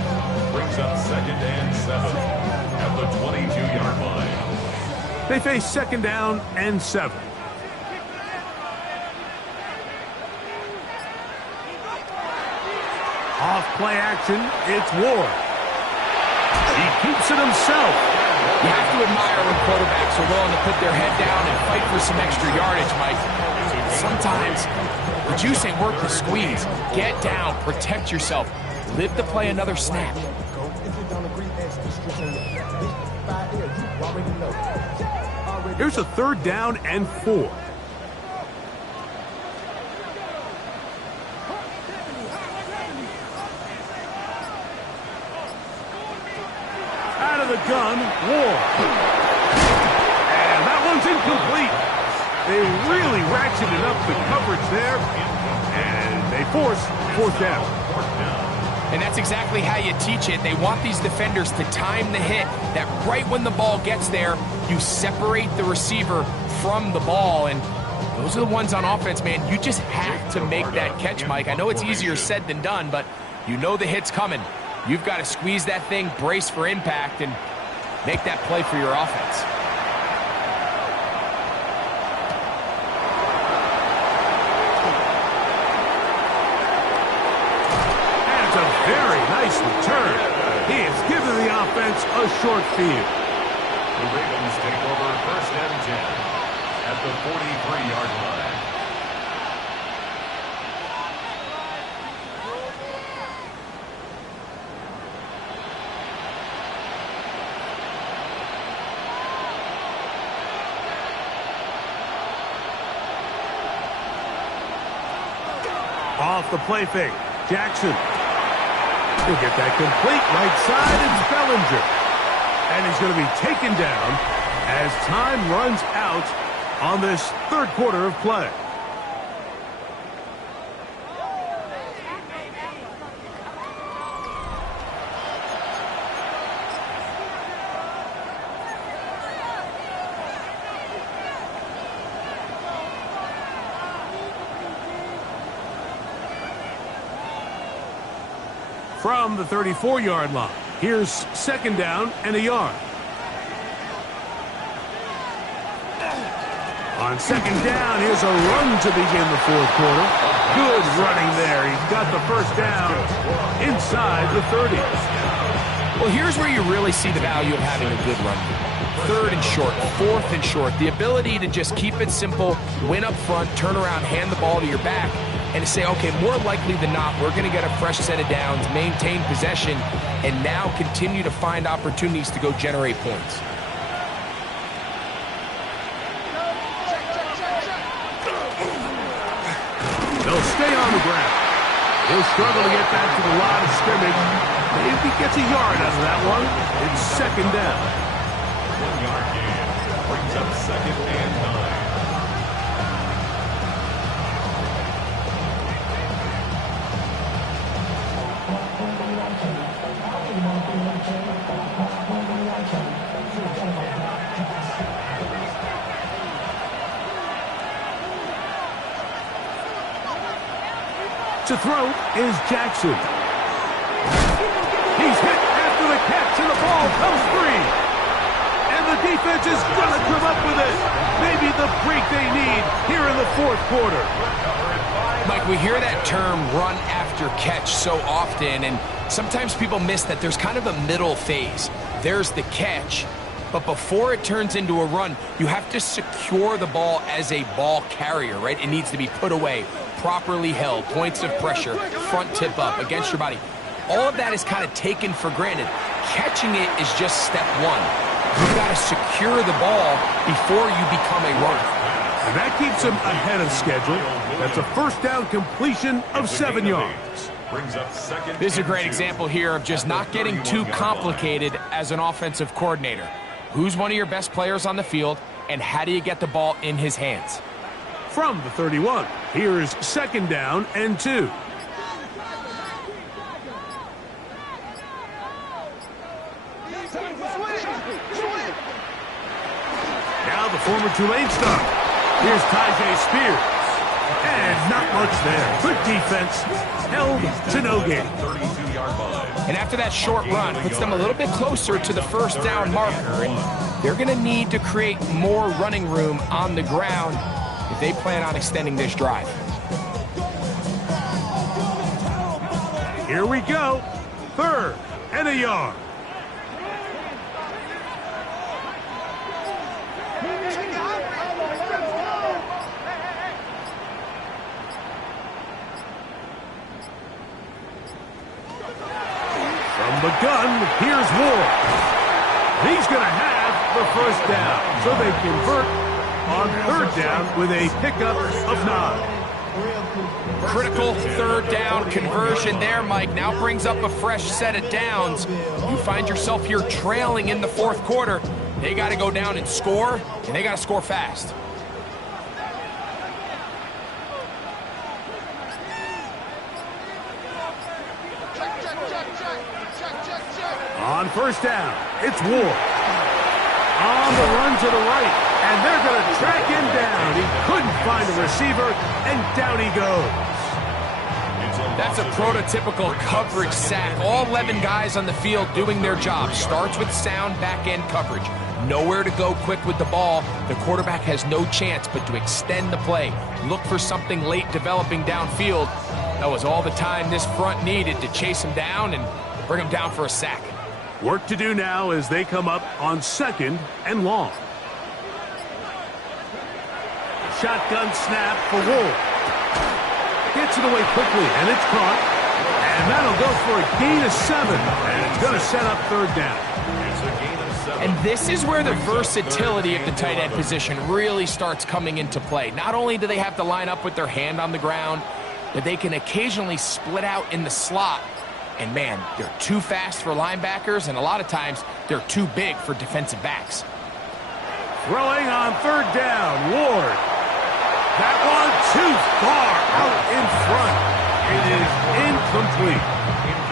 brings up 2nd and 7 at the 22-yard line. They face 2nd down and 7. Off play action, it's Ward. He keeps it himself. You have to admire when quarterbacks are willing to put their head down and fight for some extra yardage, Mike. Sometimes the juice ain't worth the squeeze. Get down, protect yourself, live to play another snap. Here's a 3rd down and 4. Out of the gun, Ward. And that one's incomplete. They really ratcheted up the coverage there, and they force 4th down. And that's exactly how you teach it. They want these defenders to time the hit, that right when the ball gets there, you separate the receiver from the ball. And those are the ones on offense, man. You just have to make that catch, Mike. I know it's easier said than done, but you know the hit's coming. You've got to squeeze that thing, brace for impact, and make that play for your offense. And it's a very nice return. He has given the offense a short field. The Ravens take over 1st and 10 at the 43-yard line. Off the play fake, Jackson. He'll get that complete right side. It's Bellinger. And he's going to be taken down as time runs out on this third quarter of play. From the 34-yard line, here's second down and a yard. On second down, here's a run to begin the fourth quarter. Good running there. He's got the first down inside the 30. Well, here's where you really see the value of having a good run game. Third and short, fourth and short. The ability to just keep it simple, win up front, turn around, hand the ball to your back, and to say, okay, more likely than not, we're going to get a fresh set of downs, maintain possession, and now continue to find opportunities to go generate points. They'll stay on the ground. He'll struggle to get back to the line of scrimmage. Maybe gets a yard out of that one. It's second down. 1 yard gain. Brings up second and 9. To throw is Jackson. He's hit after the catch, and the ball comes free. And the defense is going to come up with it. Maybe the break they need here in the fourth quarter. Mike, we hear that term run after catch so often, and sometimes people miss that there's kind of a middle phase. There's the catch, but before it turns into a run, you have to secure the ball as a ball carrier, right? It needs to be put away, properly held, points of pressure, front tip up against your body. All of that is kind of taken for granted. Catching it is just step one. You've got to secure the ball before you become a runner. And that keeps him ahead of schedule. That's a first down completion of 7 yards. This is a great example here of just not getting too complicated as an offensive coordinator. Who's one of your best players on the field, and how do you get the ball in his hands? From the 31, here's second down and 2. Now the former Tulane star. Here's Tyjae Spears. And not much there. Good defense. Held to no gain. And after that short run, puts them a little bit closer to the first down marker. And they're going to need to create more running room on the ground if they plan on extending this drive. Here we go. Third and a yard. From the gun, here's Ward. He's going to have the first down, so they convert on third down with a pickup of 9. Critical third down conversion there, Mike. Now brings up a fresh set of downs. You find yourself here trailing in the fourth quarter. They got to go down and score, and they got to score fast. On first down, it's Ward. On the run to the right, and they're going to track him down. He couldn't find a receiver, and down he goes. That's a prototypical coverage sack. All 11 guys on the field doing their job. Starts with sound back-end coverage. Nowhere to go quick with the ball. The quarterback has no chance but to extend the play. Look for something late developing downfield. That was all the time this front needed to chase him down and bring him down for a sack. Work to do now as they come up on second and long. Shotgun snap for Wolf. Gets it away quickly, and it's caught. And that'll go for a gain of 7. And it's going to set up third down. And this is where the versatility of the tight end position really starts coming into play. Not only do they have to line up with their hand on the ground, but they can occasionally split out in the slot. And man, they're too fast for linebackers, and a lot of times they're too big for defensive backs. Throwing on third down, Ward. That one too far out in front. It is incomplete.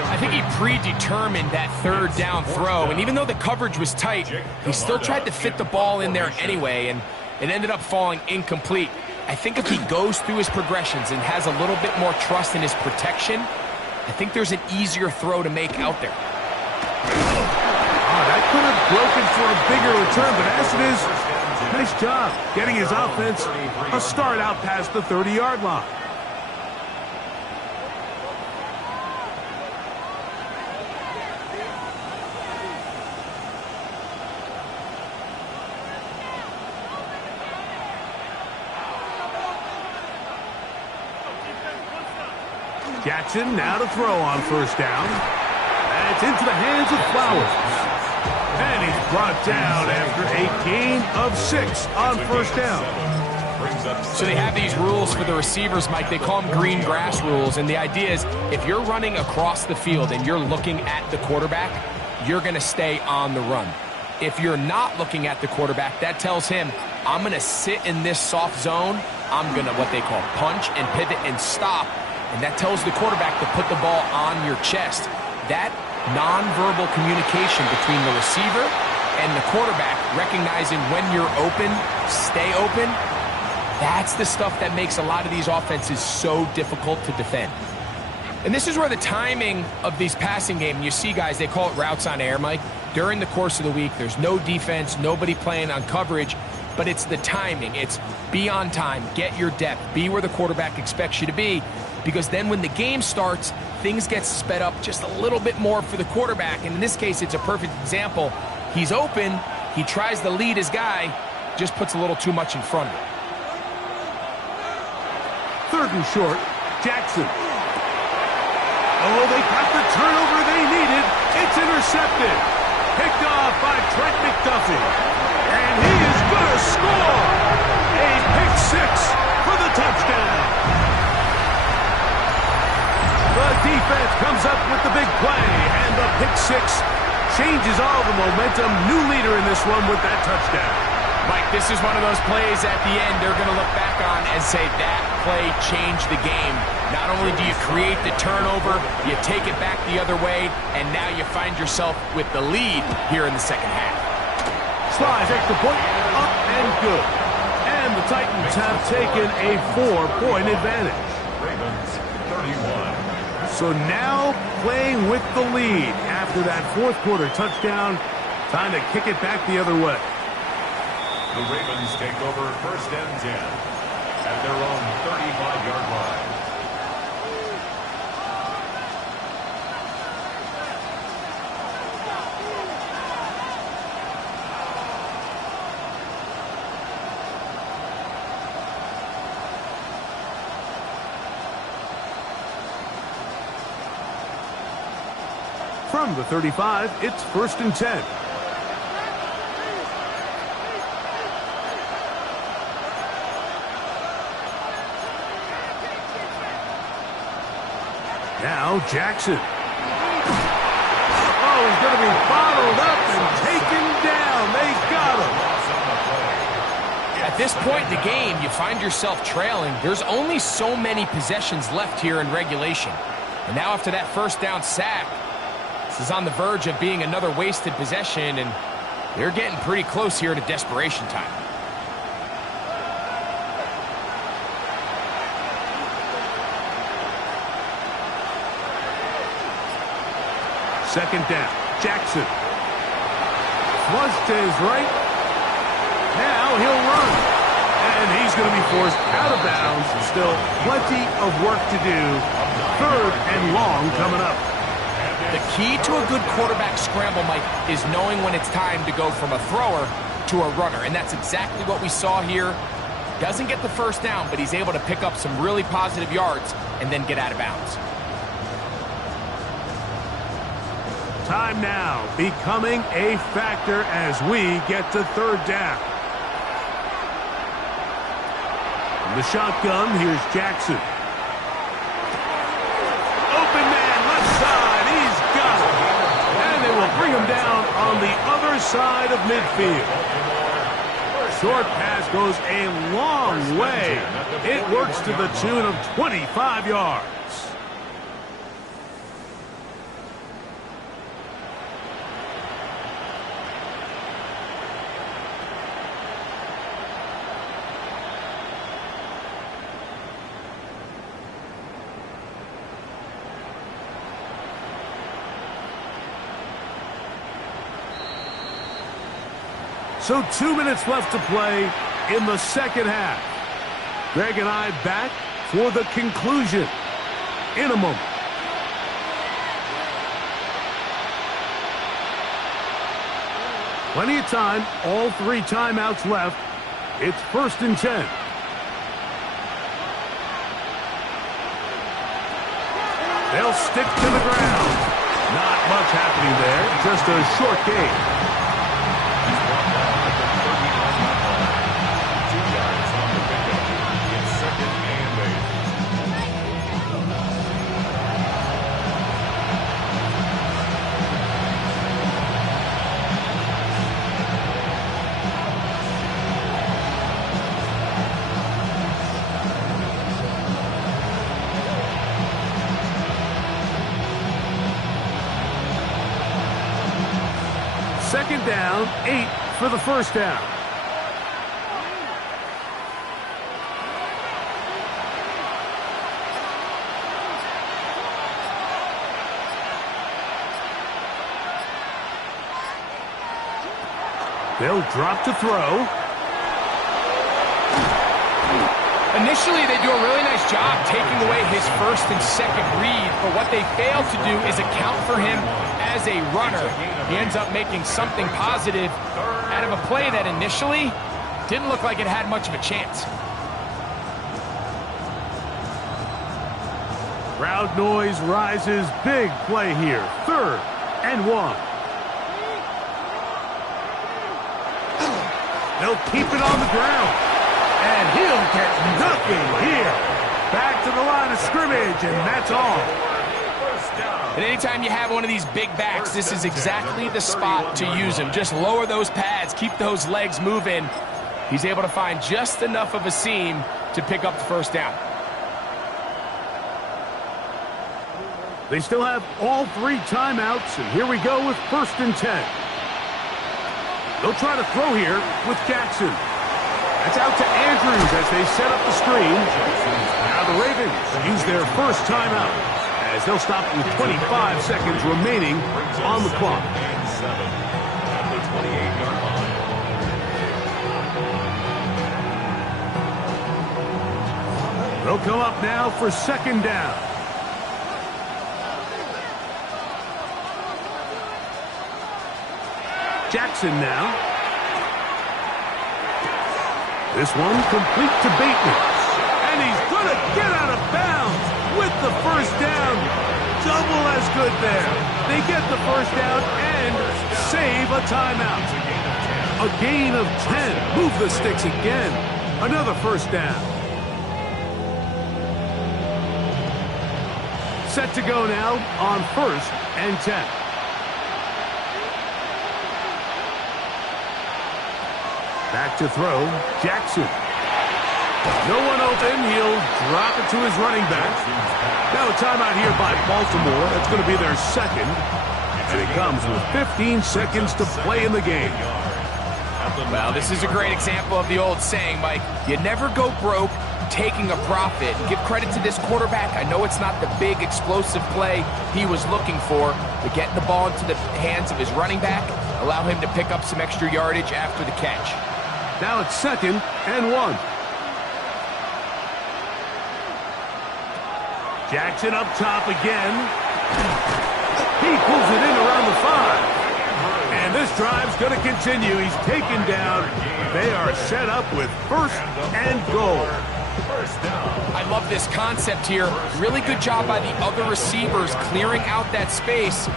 I think he predetermined that third down throw, and even though the coverage was tight, he still tried to fit the ball in there anyway, and it ended up falling incomplete. I think if he goes through his progressions and has a little bit more trust in his protection, I think there's an easier throw to make out there. That could have broken for a bigger return, but as it is, nice job getting his offense a start out past the 30-yard line. Jackson now to throw on first down. And it's into the hands of Flowers. And he's brought down after a gain of 6 on first down. So they have these rules for the receivers, Mike. They call them green grass rules. And the idea is if you're running across the field and you're looking at the quarterback, you're going to stay on the run. If you're not looking at the quarterback, that tells him, I'm going to sit in this soft zone. I'm going to what they call punch and pivot and stop. And that tells the quarterback to put the ball on your chest. That nonverbal communication between the receiver and the quarterback, recognizing when you're open, stay open, that's the stuff that makes a lot of these offenses so difficult to defend. And this is where the timing of these passing game, you see guys, they call it routes on air, Mike. During the course of the week, there's no defense, nobody playing on coverage, but it's the timing. It's be on time, get your depth, be where the quarterback expects you to be, because then when the game starts, things get sped up just a little bit more for the quarterback. And in this case, it's a perfect example. He's open. He tries to lead his guy, just puts a little too much in front of him. Third and short, Jackson. Oh, they got the turnover they needed. It's intercepted. Picked off by Trent McDuffie. And he is going to score. A pick 6 for the touchdown. The defense comes up with the big play, and the pick 6 changes all the momentum. New leader in this one with that touchdown. Mike, this is one of those plays at the end they're going to look back on and say that play changed the game. Not only do you create the turnover, you take it back the other way, and now you find yourself with the lead here in the second half. Slides extra point, up and good. And the Titans have taken a 4-point advantage. Ravens 31. So now playing with the lead after that fourth quarter touchdown. Time to kick it back the other way. The Ravens take over first and 10 at their own 35-yard line. From the 35, it's first and 10. Now Jackson. Oh, he's going to be bottled up and taken down. They got him. At this point in the game, you find yourself trailing. There's only so many possessions left here in regulation. And now after that first down sack, this is on the verge of being another wasted possession, and they're getting pretty close here to desperation time. Second down, Jackson. Flush to his right. Now he'll run. And he's going to be forced out of bounds. Still plenty of work to do. Third and long coming up. The key to a good quarterback scramble, Mike, is knowing when it's time to go from a thrower to a runner. And that's exactly what we saw here. Doesn't get the first down, but he's able to pick up some really positive yards and then get out of bounds. Time now becoming a factor as we get to third down. From the shotgun, here's Jackson. Open man, left side, he's got it. And they will bring him down on the other side of midfield. short pass goes a long way. It works to the tune of 25 yards. So 2 minutes left to play in the second half. Greg and I back for the conclusion in a moment. Plenty of time, all 3 timeouts left. It's 1st and 10. They'll stick to the ground. Not much happening there, just a short game. Second down, 8 for the first down. They'll drop to throw. Initially, they do a really nice job taking away his first and second read, but what they fail to do is account for him as a runner. He ends up making something positive out of a play that initially didn't look like it had much of a chance. Crowd noise rises. Big play here. 3rd and 1. They'll keep it on the ground. And he'll get nothing here. Back to the line of scrimmage, and that's all. And anytime you have one of these big backs, this is exactly the spot to use him. Just lower those pads, keep those legs moving. He's able to find just enough of a seam to pick up the first down. They still have all 3 timeouts, and here we go with 1st and 10. They'll try to throw here with Jackson. That's out to Andrews as they set up the screen. Now the Ravens use their first timeout, as they'll stop with 25 seconds remaining on the clock. They'll come up now for 2nd down. Jackson now. This one complete to Bateman. And he's going to get out of bounds with the first down. Double as good there. They get the first down and save a timeout. A gain of 10. Move the sticks again. Another first down. Set to go now on 1st and 10. Back to throw, Jackson. No one open, he'll drop it to his running back. Now a timeout here by Baltimore. That's going to be their second. And it comes with 15 seconds to play in the game. Well, this is a great example of the old saying, Mike. You never go broke taking a profit. Give credit to this quarterback. I know it's not the big explosive play he was looking for, but getting the ball into the hands of his running back, allow him to pick up some extra yardage after the catch. Now it's 2nd and 1. Jackson up top again. He pulls it in around the 5. And this drive's going to continue. He's taken down. They are set up with 1st and goal. I love this concept here. Really good job by the other receivers clearing out that space.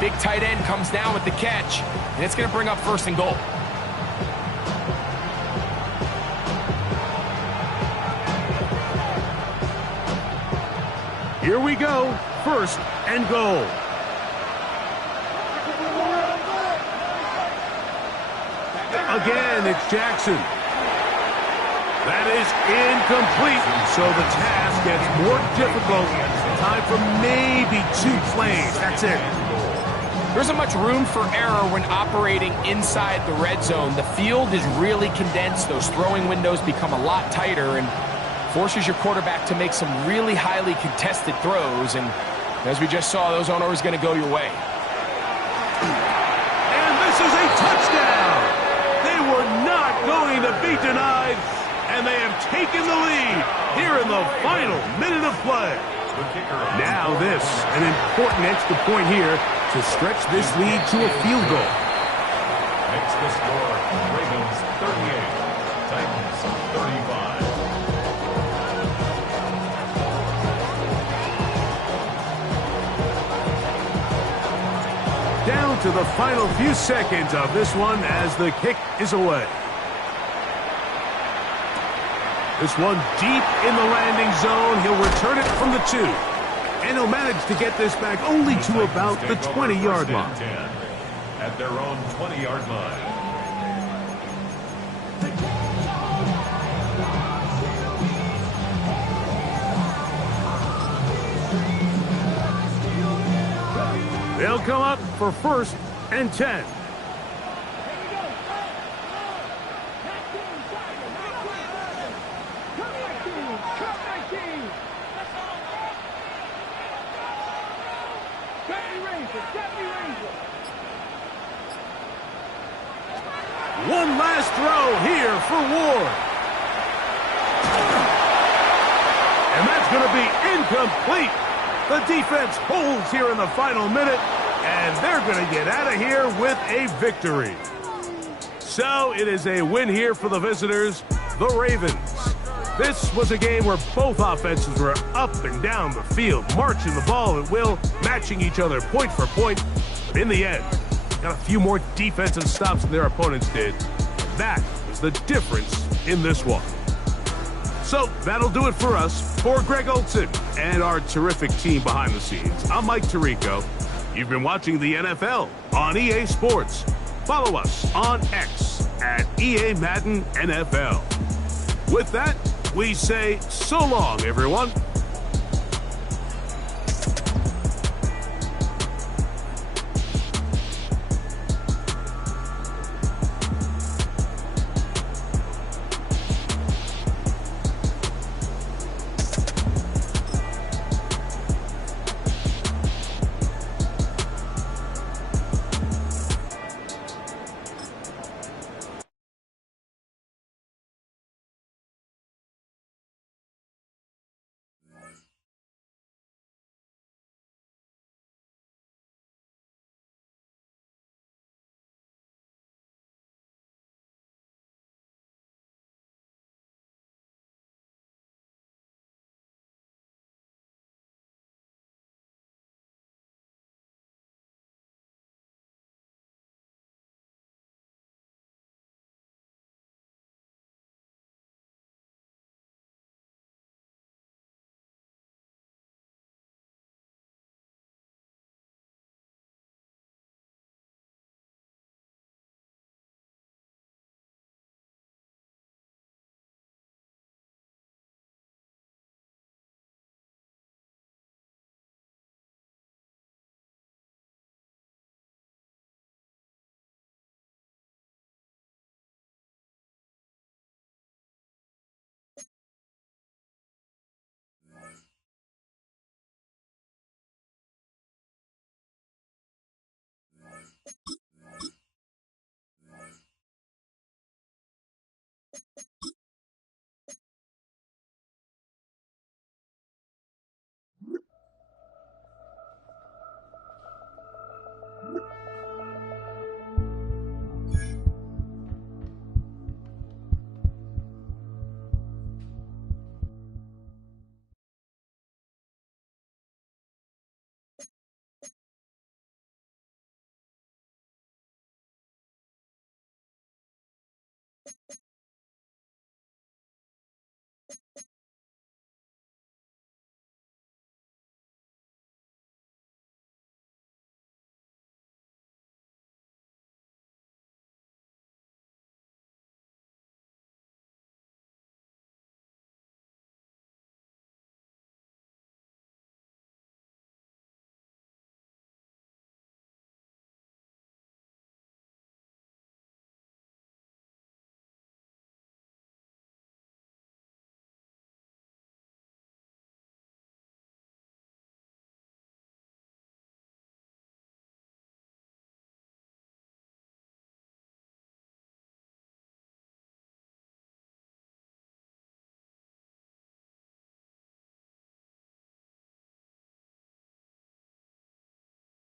Big tight end comes down with the catch, and it's going to bring up 1st and goal. Here we go. 1st and goal. Again, it's Jackson. That is incomplete, so the task gets more difficult. Time for maybe 2 plays. That's it. There isn't much room for error when operating inside the red zone. The field is really condensed. Those throwing windows become a lot tighter and forces your quarterback to make some really highly contested throws. And as we just saw, those aren't always going to go your way. And this is a touchdown. They were not going to be denied, and they have taken the lead here in the final minute of play. Now this, an important extra point here to stretch this lead to a field goal. Makes the score Ravens 38, Titans 35. Down to the final few seconds of this one as the kick is away. This one deep in the landing zone. He'll return it from the 2. And he'll manage to get this back only to about the 20-yard line. At their own 20-yard line. They'll come up for 1st and 10. One last throw here for Ward. And that's going to be incomplete. The defense holds here in the final minute, and they're going to get out of here with a victory. So it is a win here for the visitors, the Ravens. This was a game where both offenses were up and down the field, marching the ball at will, matching each other point for point. But in the end, got a few more defensive stops than their opponents did. That was the difference in this one. So that'll do it for us. For Greg Olson and our terrific team behind the scenes, I'm Mike Tirico. You've been watching the NFL on EA Sports. Follow us on X at EA Madden NFL. With that, we say so long, everyone.